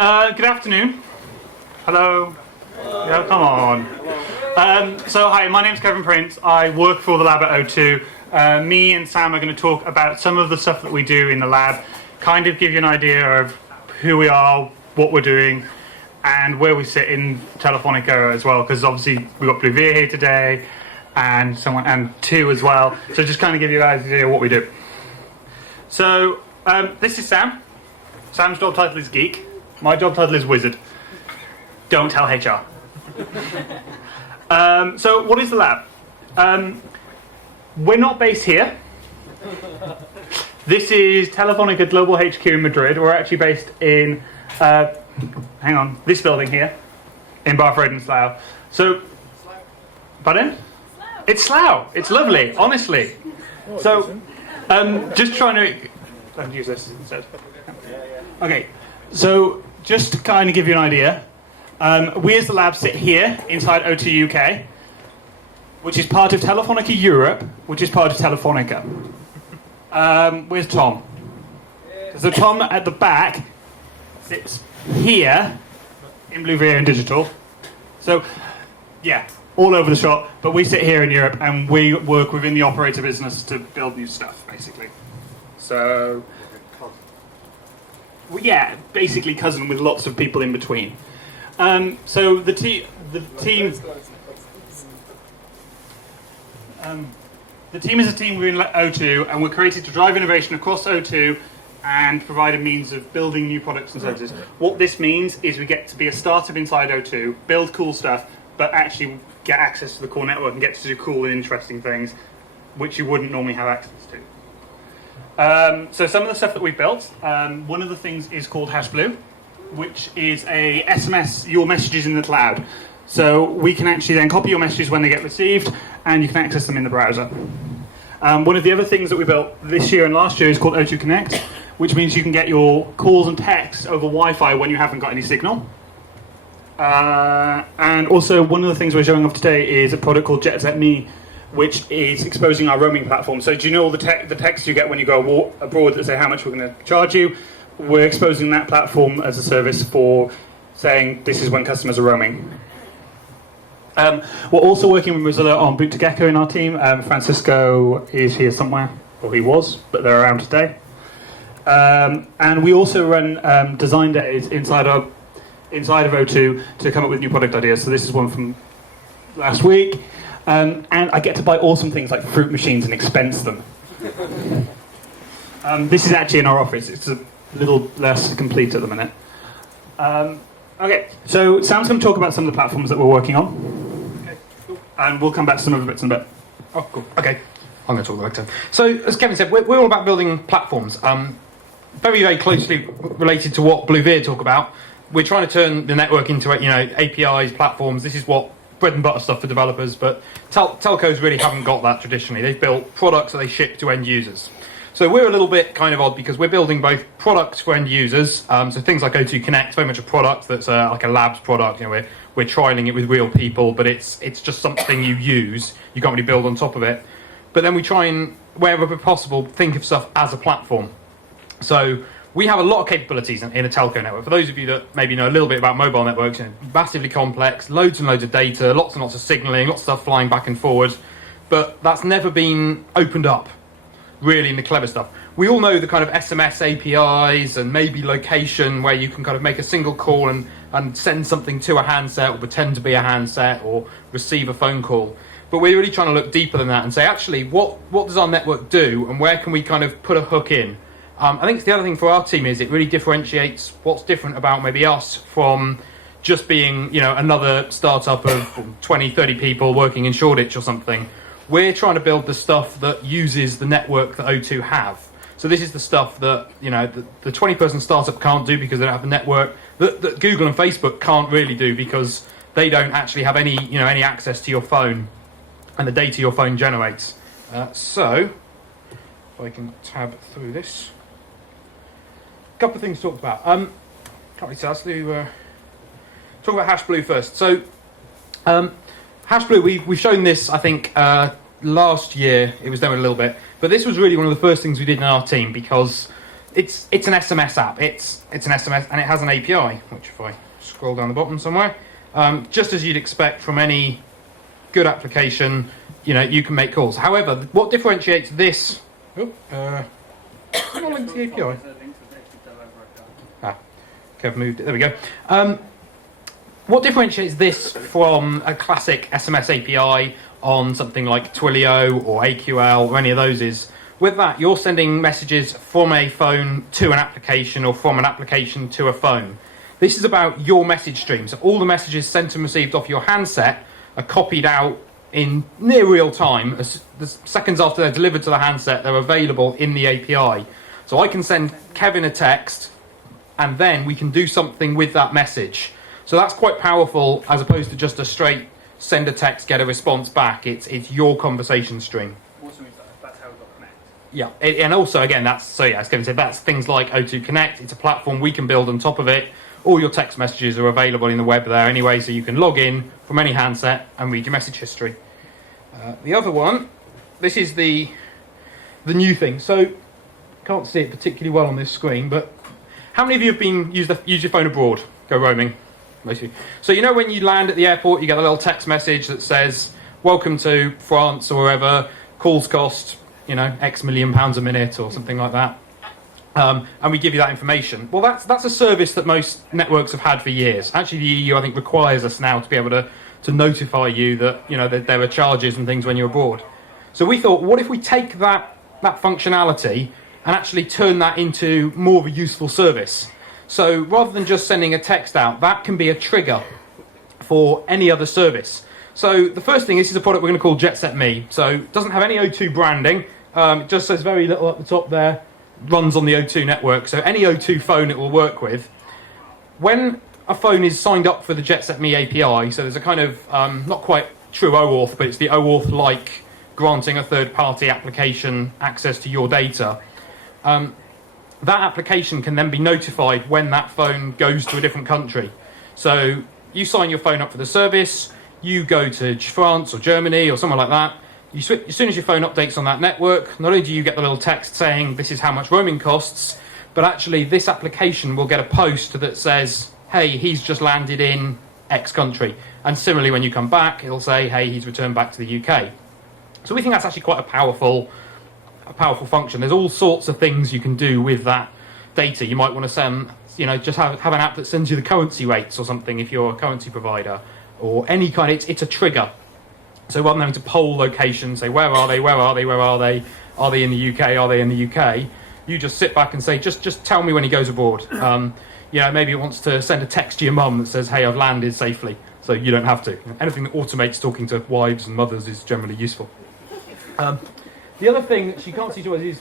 Good afternoon. Hello. Yeah, come on. Hi, my name's Kevin Prince. I work for the lab at O2. Me and Sam are going to talk about some of the stuff that we do in the lab, kind of give you an idea of who we are, what we're doing, and where we sit in Telefonica as well, because obviously we've got Blueveer here today, and someone and two as well. So just kind of give you an idea of what we do. So this is Sam. Sam's job title is Geek. My job title is Wizard. Don't tell HR. So what is the lab? We're not based here. This is Telefonica Global HQ in Madrid. We're actually based in, this building here, in Barford and Slough. So, pardon? It's Slough. It's lovely, honestly. So, just trying to... Let me use this instead. Okay, so just to kind of give you an idea, we as the lab sit here inside O2 UK, which is part of Telefonica Europe, which is part of Telefonica. Where's Tom? So Tom at the back sits here in Blueveer and Digital. So, yeah, all over the shop, but we sit here in Europe and we work within the operator business to build new stuff, basically. So, well, yeah, basically cousin with lots of people in between. So the team is a team within O2, and we're created to drive innovation across O2 and provide a means of building new products and services. What this means is we get to be a startup inside O2, build cool stuff, but actually get access to the core network and get to do cool and interesting things which you wouldn't normally have access to. So some of the stuff that we built, one of the things is called HashBlue, which is a SMS your messages in the cloud. So we can actually then copy your messages when they get received, and you can access them in the browser. One of the other things that we built this year and last year is called O2 Connect, which means you can get your calls and texts over Wi-Fi when you haven't got any signal. And also one of the things we're showing off today is a product called JetSetMe, which is exposing our roaming platform. So do you know all the texts you get when you go abroad that say how much we're going to charge you? We're exposing that platform as a service for saying this is when customers are roaming. We're also working with Mozilla on Boot to Gecko in our team. Francisco is here somewhere, or he was, but they're around today. And we also run design days inside of O2 to come up with new product ideas. So this is one from last week. And I get to buy awesome things like fruit machines and expense them. This is actually in our office. It's a little less complete at the minute. Okay, so Sam's going to talk about some of the platforms that we're working on. Okay, cool. And we'll come back to some of the bits in a bit. Oh, cool. Okay, I'm going to talk about that. So, as Kevin said, we're all about building platforms. Very, very closely related to what Blueveer talk about. We're trying to turn the network into, APIs, platforms. This is what bread and butter stuff for developers, but telcos really haven't got that traditionally. They've built products that they ship to end users. So we're a little bit kind of odd because we're building both products for end users, so things like O2 Connect, very much a product that's like a labs product. We're trialing it with real people, but it's just something you use. You can't really build on top of it. But then we try and, wherever possible, think of stuff as a platform. So we have a lot of capabilities in a telco network. For those of you that maybe know a little bit about mobile networks, massively complex, loads and loads of data, lots and lots of signaling, lots of stuff flying back and forward. But that's never been opened up, really, in the clever stuff. We all know the kind of SMS APIs and maybe location where you can kind of make a single call and send something to a handset or pretend to be a handset or receive a phone call. But we're really trying to look deeper than that and say, actually, what does our network do and where can we kind of put a hook in? I think the other thing for our team is it really differentiates what's different about maybe us from just being, another startup of 20, 30 people working in Shoreditch or something. We're trying to build the stuff that uses the network that O2 have. So this is the stuff that, the 20-person startup can't do because they don't have the network, that Google and Facebook can't really do because they don't actually have any access to your phone and the data your phone generates. So, if I can tab through this. Couple of things to talk about. Can't really say. Let's talk about HashBlue first. So, HashBlue, we've shown this, I think, last year. It was demoed a little bit, but this was really one of the first things we did in our team because it's an SMS app. It's an SMS, and it has an API, which if I scroll down the bottom somewhere, just as you'd expect from any good application, you can make calls. However, what differentiates this? Not linked to the API. Kev moved it. There we go. What differentiates this from a classic SMS API on something like Twilio or AQL or any of those is, with that, you're sending messages from a phone to an application or from an application to a phone. This is about your message stream. So all the messages sent and received off your handset are copied out in near real time. The seconds after they're delivered to the handset, they're available in the API. So I can send Kevin a text, and then we can do something with that message. So that's quite powerful, as opposed to just a straight send a text, get a response back. It's your conversation stream. Also means that's how it got connect. Yeah, and also again, as Kevin said, that's things like O2 Connect. It's a platform we can build on top of it. All your text messages are available in the web there anyway, so you can log in from any handset and read your message history. The other one, this is the new thing. So can't see it particularly well on this screen, but how many of you have used your phone abroad? Go roaming. Most of you. So when you land at the airport, you get a little text message that says, "Welcome to France," or wherever. Calls cost, X million pounds a minute or something like that. And we give you that information. Well, that's a service that most networks have had for years. Actually, the EU, I think, requires us now to be able to notify you that that there are charges and things when you're abroad. So we thought, what if we take that functionality and actually turn that into more of a useful service? So rather than just sending a text out, that can be a trigger for any other service. So the first thing, this is a product we're going to call JetSetMe. So it doesn't have any O2 branding. It just says very little at the top there. Runs on the O2 network. So any O2 phone it will work with. When a phone is signed up for the JetSetMe API, so there's a kind of, not quite true OAuth, but it's the OAuth-like granting a third-party application access to your data. That application can then be notified when that phone goes to a different country. So you sign your phone up for the service, you go to France or Germany or somewhere like that, as soon as your phone updates on that network, not only do you get the little text saying this is how much roaming costs, but actually this application will get a post that says, hey, he's just landed in X country. And similarly, when you come back, it'll say, hey, he's returned back to the UK. So we think that's actually quite a powerful function. There's all sorts of things you can do with that data. You might want to send, just have an app that sends you the currency rates or something if you're a currency provider, or any kind. It's a trigger. So rather than having to poll locations, say where are they, are they in the UK, are they in the UK? You just sit back and say, just tell me when he goes abroad. Maybe it wants to send a text to your mum that says, hey, I've landed safely, so you don't have to. Anything that automates talking to wives and mothers is generally useful. The other thing that you can't see to us is,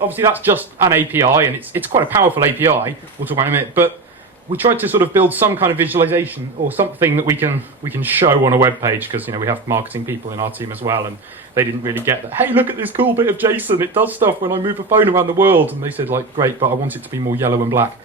obviously that's just an API, and it's quite a powerful API, we'll talk about in a minute, but we tried to sort of build some kind of visualization or something that we can show on a web page, because we have marketing people in our team as well, and they didn't really get that. Hey, look at this cool bit of JSON, it does stuff when I move a phone around the world. And they said, great, but I want it to be more yellow and black.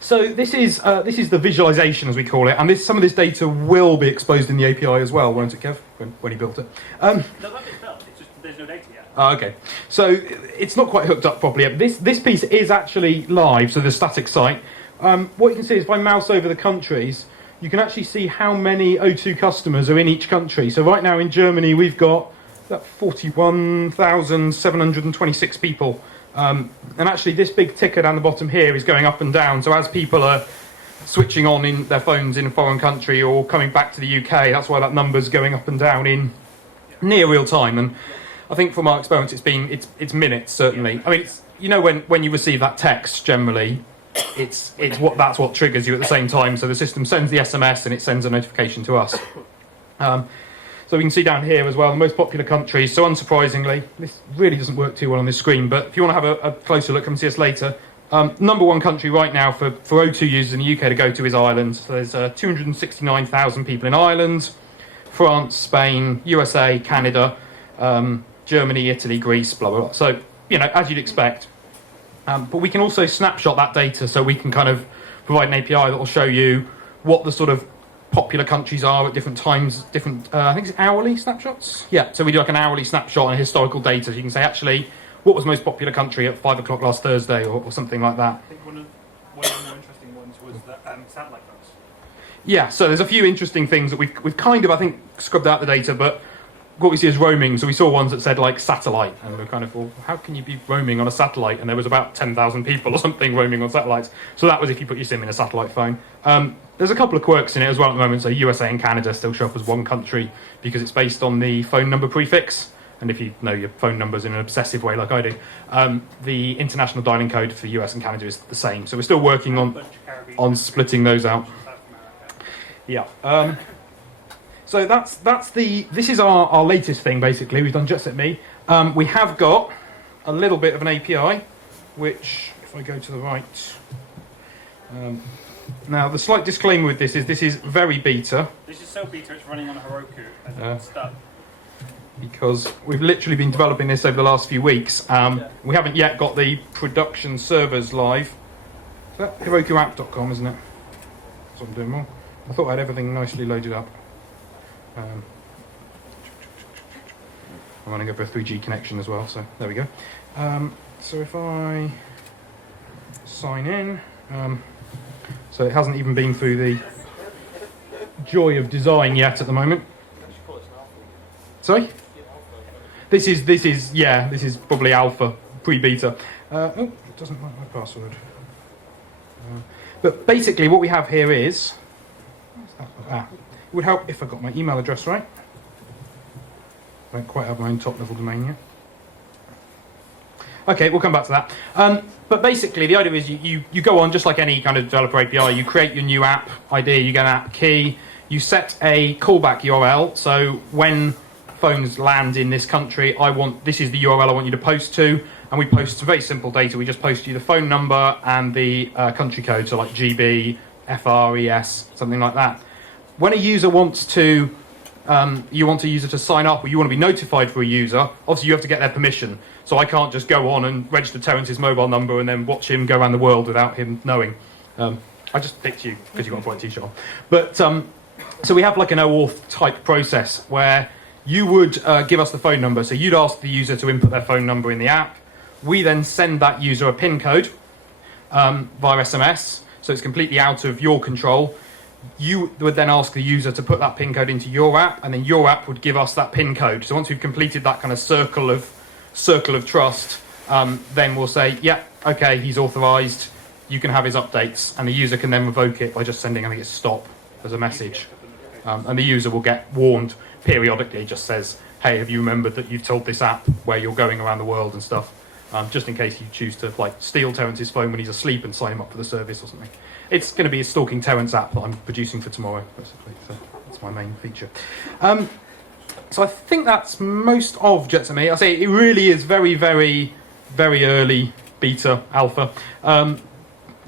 So this is the visualization, as we call it, and some of this data will be exposed in the API as well, won't it, Kev, when he built it? No, that bit's built. It's just there's no data yet. Okay, so it's not quite hooked up properly yet. This piece is actually live, so the static site. What you can see is if I mouse over the countries, you can actually see how many O2 customers are in each country. So right now in Germany, we've got 41,726 people. And actually this big ticker down the bottom here is going up and down. So as people are switching on in their phones in a foreign country or coming back to the UK, that's why that number's going up and down in near real time. And I think from our experience, it's minutes, certainly. I mean, when you receive that text, generally, that's what triggers you at the same time. So the system sends the SMS and it sends a notification to us. So we can see down here as well, the most popular countries. So unsurprisingly, this really doesn't work too well on this screen, but if you want to have a closer look, come see us later. Number one country right now for O2 users in the UK to go to is Ireland. So there's 269,000 people in Ireland, France, Spain, USA, Canada, Germany, Italy, Greece, blah, blah, blah. So, as you'd expect. But we can also snapshot that data, so we can kind of provide an API that will show you what the sort of popular countries are at different times, I think it's hourly snapshots? Yeah, so we do like an hourly snapshot and historical data. So you can say, actually, what was the most popular country at 5 o'clock last Thursday, or something like that. I think one of the more interesting ones was the satellite phones. Yeah, so there's a few interesting things that we've kind of, I think, scrubbed out the data, but what we see is roaming. So we saw ones that said like satellite, and we're kind of, well, how can you be roaming on a satellite? And there was about 10,000 people or something roaming on satellites. So that was if you put your SIM in a satellite phone. There's a couple of quirks in it as well at the moment. So USA and Canada still show up as one country because it's based on the phone number prefix. And if you know your phone numbers in an obsessive way like I do, the international dialing code for the US and Canada is the same. So we're still working on splitting those out. Yeah. So this is our latest thing, basically. We've done JetSetMe. We have got a little bit of an API, which, if I go to the right... now, the slight disclaimer with this is very beta. This is so beta, it's running on a Heroku as it's stuck. Because we've literally been developing this over the last few weeks. We haven't yet got the production servers live. Is that codeav.com, isn't it? That's what I'm doing wrong. I thought I had everything nicely loaded up. I'm running over a 3G connection as well, so there we go. So if I sign in, so it hasn't even been through the joy of design yet at the moment. Sorry? This is probably alpha, pre-beta. Oh, it doesn't like my password. But basically what we have here is... it would help if I got my email address right. I don't quite have my own top level domain yet. Okay, we'll come back to that. But basically the idea is you go on just like any kind of developer API, you create your new app ID, you get an app key, you set a callback URL, so when phones land in this country, this is the URL I want you to post to, and we post some very simple data. We just post you the phone number and the country code, so like GB, FRES, something like that. When a user wants to, you want a user to sign up, or you want to be notified for a user, obviously you have to get their permission. So I can't just go on and register Terence's mobile number and then watch him go around the world without him knowing. I just picked you because you've got a bright t-shirt on. But, so we have like an OAuth type process where you would give us the phone number. So you'd ask the user to input their phone number in the app. We then send that user a PIN code via SMS. So it's completely out of your control. You would then ask the user to put that PIN code into your app, and then your app would give us that PIN code. So once we've completed that kind of circle of trust, then we'll say, yeah, okay, he's authorized, you can have his updates, and the user can then revoke it by just sending, I think it's stop as a message. And the user will get warned periodically. It just says, hey, have you remembered that you've told this app where you're going around the world and stuff, just in case you choose to like steal Terence's phone when he's asleep and sign him up for the service or something. It's going to be a stalking Terence app that I'm producing for tomorrow, basically. So that's my main feature. So I think that's most of JetSetMe. I say it really is very, very, very early beta alpha.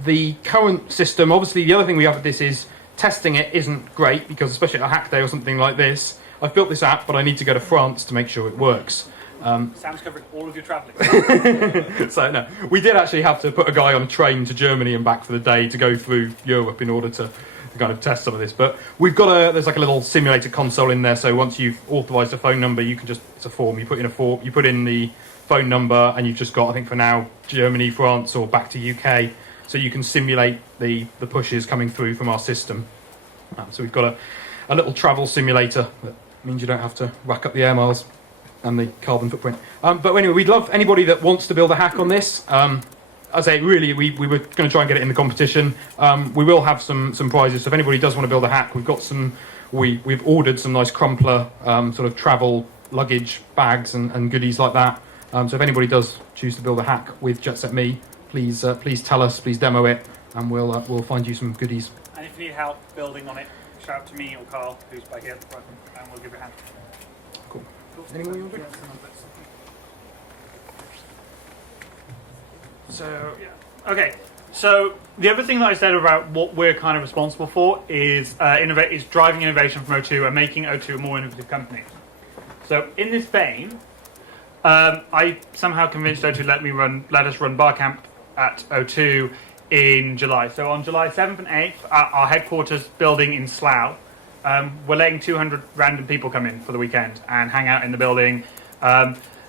The current system, obviously, the other thing we have with this is testing it isn't great because, especially at a hack day or something like this, I've built this app, but I need to go to France to make sure it works. Sam's covering all of your travelling. So no, we did actually have to put a guy on a train to Germany and back for the day to go through Europe in order to kind of test some of this. But we've got there's like a little simulator console in there. So once you've authorized a phone number, you can just, it's a form. You put in the phone number, and you've just got, I think for now, Germany, France, or back to UK. So you can simulate the pushes coming through from our system. So we've got a little travel simulator that means you don't have to rack up the air miles and the carbon footprint. But anyway, we'd love anybody that wants to build a hack on this. I say, really, we were going to try and get it in the competition. We will have some prizes. So if anybody does want to build a hack, we've got we've ordered some nice crumpler sort of travel luggage bags and goodies like that. So if anybody does choose to build a hack with JetSetMe, please tell us, please demo it, and we'll find you some goodies. And if you need help building on it, shout out to me or Carl, who's back here at the front, and we'll give you a hand. Cool. Anyone you want to do? So, okay. So the other thing that I said about what we're kind of responsible for is driving innovation from O2 and making O2 a more innovative company. So in this vein, I somehow convinced O2 to let us run Barcamp at O2 in July. So on July 7th and 8th, at our headquarters building in Slough, we're letting 200 random people come in for the weekend and hang out in the building.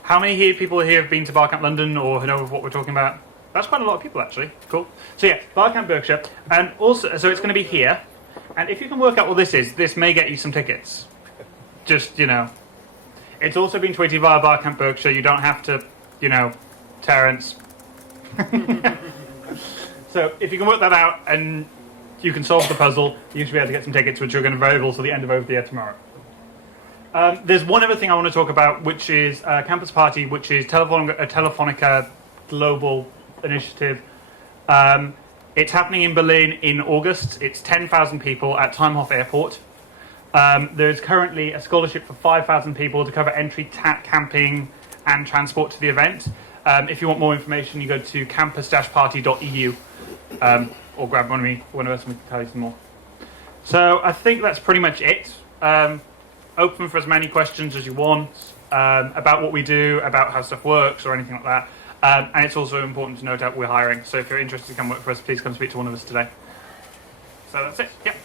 How many people here have been to Barcamp London or know of what we're talking about? That's quite a lot of people, actually. Cool. So yeah, Barcamp Berkshire. And also, so it's going to be here. And if you can work out what this is, this may get you some tickets. Just, you know. It's also been tweeted via Barcamp Berkshire. You don't have to, you know, Terence. So if you can work that out and you can solve the puzzle, you should be able to get some tickets, which are going to be available till the end of over the year tomorrow. There's one other thing I want to talk about, which is Campus Party, which is a Telefonica global initiative. It's happening in Berlin in August. It's 10,000 people at Timehoff Airport. There's currently a scholarship for 5,000 people to cover entry, camping, and transport to the event. If you want more information, you go to campus-party.eu or grab one of us and we can tell you some more. So I think that's pretty much it. Open for as many questions as you want about what we do, about how stuff works, or anything like that. And it's also important to note that we're hiring. So if you're interested to come work for us, please come speak to one of us today. So that's it. Yep.